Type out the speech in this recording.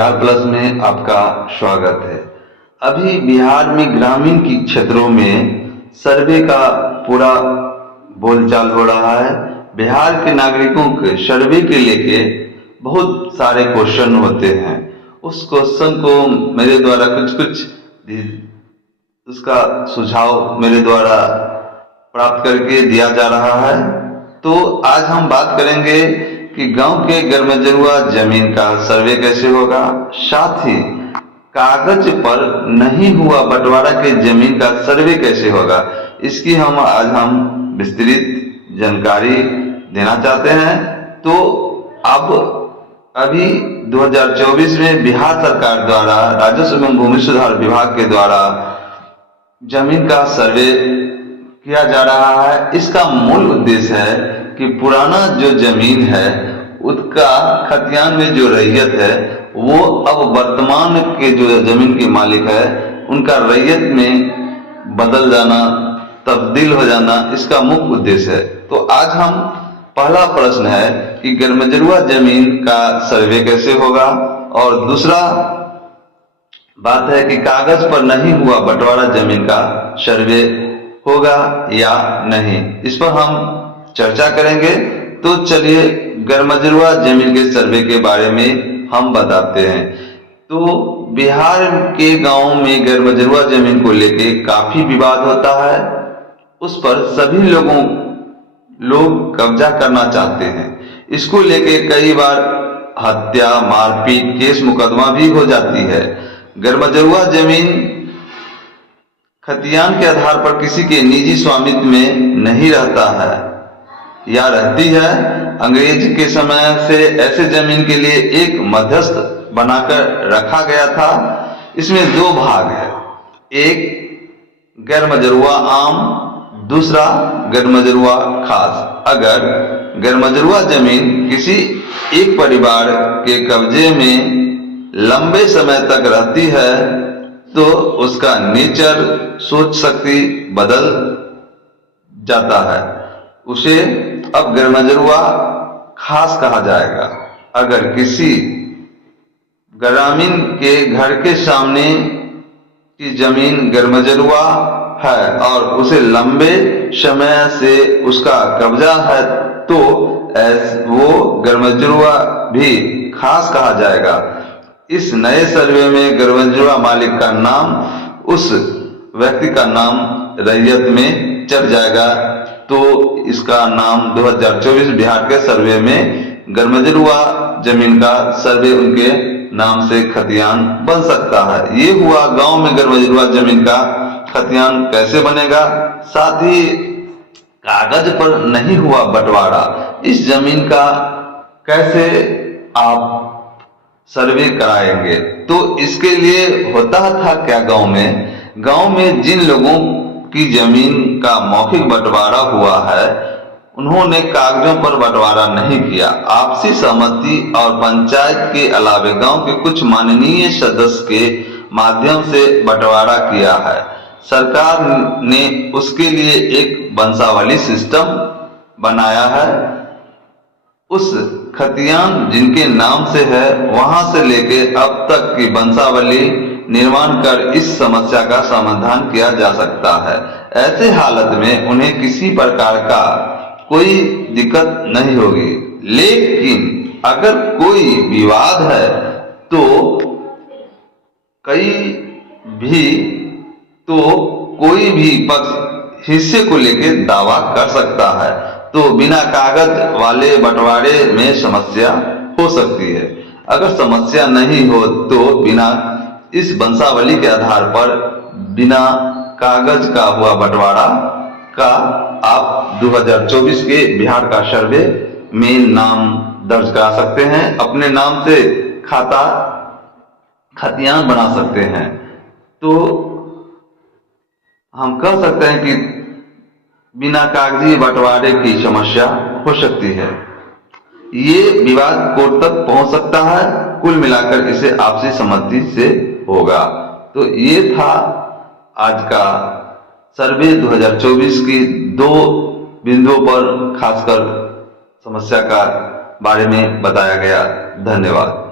Bihar plus में आपका स्वागत है। अभी बिहार में ग्रामीण की क्षेत्रों में सर्वे का पूरा बोलचाल हो रहा है। बिहार के नागरिकों के सर्वे के लेके बहुत सारे क्वेश्चन होते हैं। उस क्वेश्चन को मेरे द्वारा कुछ उसका सुझाव मेरे द्वारा प्राप्त करके दिया जा रहा है। तो आज हम बात करेंगे कि गांव के गरमजरुआ जमीन का सर्वे कैसे होगा, साथ ही कागज पर नहीं हुआ बंटवारा के जमीन का सर्वे कैसे होगा। इसकी आज हम विस्तृत जानकारी देना चाहते हैं। तो अब अभी 2024 में बिहार सरकार द्वारा राजस्व एवं भूमि सुधार विभाग के द्वारा जमीन का सर्वे किया जा रहा है। इसका मूल उद्देश्य है कि पुराना जो जमीन है उसका खतियान में जो रैयत है वो अब वर्तमान के जो जमीन के मालिक है उनका रैयत में बदल जाना, तब्दील हो जाना, इसका मुख्य उद्देश्य है। तो आज हम पहला प्रश्न है कि गरमजरुआ जमीन का सर्वे कैसे होगा, और दूसरा बात है कि कागज पर नहीं हुआ बंटवारा जमीन का सर्वे होगा या नहीं। इस पर हम चर्चा करेंगे। तो चलिए गरमजरुआ जमीन के सर्वे के बारे में हम बताते हैं। तो बिहार के गांव में गरमजरुआ जमीन को लेके काफी विवाद होता है। उस पर सभी लोग कब्जा करना चाहते हैं। इसको लेके कई बार हत्या, मारपीट, केस मुकदमा भी हो जाती है। गरमजरुआ जमीन खतियान के आधार पर किसी के निजी स्वामित्व में नहीं रहता है या रहती है। अंग्रेज के समय से ऐसे जमीन के लिए एक मध्यस्थ बनाकर रखा गया था। इसमें दो भाग है, एक गरमजरुआ आम, दूसरा गरमजरुआ खास। अगर गरमजरुआ जमीन किसी एक परिवार के कब्जे में लंबे समय तक रहती है तो उसका नेचर, सोच शक्ति बदल जाता है। उसे अब गरमजरुआ खास कहा जाएगा। अगर किसी ग्रामीण के घर के सामने की जमीन गरमजरुआ है और उसे लंबे समय से उसका कब्जा है तो वो गरमजरुआ भी खास कहा जाएगा। इस नए सर्वे में गरमजरुआ मालिक का नाम उस व्यक्ति का नाम रैयत में चढ़ जाएगा। तो इसका नाम 2024 बिहार के सर्वे में गरमजरुआ जमीन का सर्वे उनके नाम से खतियान बन सकता है। ये हुआ गांव में गरमजरुआ जमीन का खतियान कैसे बनेगा। साथ ही कागज पर नहीं हुआ बंटवारा, इस जमीन का कैसे आप सर्वे कराएंगे। तो इसके लिए होता था क्या, गांव में जिन लोगों की जमीन का मौखिक बंटवारा हुआ है उन्होंने कागजों पर बंटवारा नहीं किया। आपसी सहमति और पंचायत के अलावे गांव के कुछ माननीय सदस्य के माध्यम से बंटवारा किया है। सरकार ने उसके लिए एक वंशावली सिस्टम बनाया है। उस खतियान जिनके नाम से है वहां से लेके अब तक की वंशावली निर्माण कर इस समस्या का समाधान किया जा सकता है। ऐसे हालत में उन्हें किसी प्रकार का कोई दिक्कत नहीं होगी। लेकिन अगर कोई विवाद है तो कोई भी पक्ष हिस्से को लेकर दावा कर सकता है। तो बिना कागज वाले बंटवारे में समस्या हो सकती है। अगर समस्या नहीं हो तो बिना इस वंशावली के आधार पर बिना कागज का हुआ बंटवारा का आप 2024 के बिहार का सर्वे में नाम दर्ज करा सकते हैं। अपने नाम से खतियान बना सकते हैं। तो हम कह सकते हैं कि बिना कागजी बंटवारे की समस्या हो सकती है। ये विवाद कोर्ट तक पहुंच सकता है। कुल मिलाकर इसे आपसी सहमति से होगा। तो ये था आज का सर्वे 2024 की दो बिंदुओं पर खासकर समस्या का बारे में बताया गया। धन्यवाद।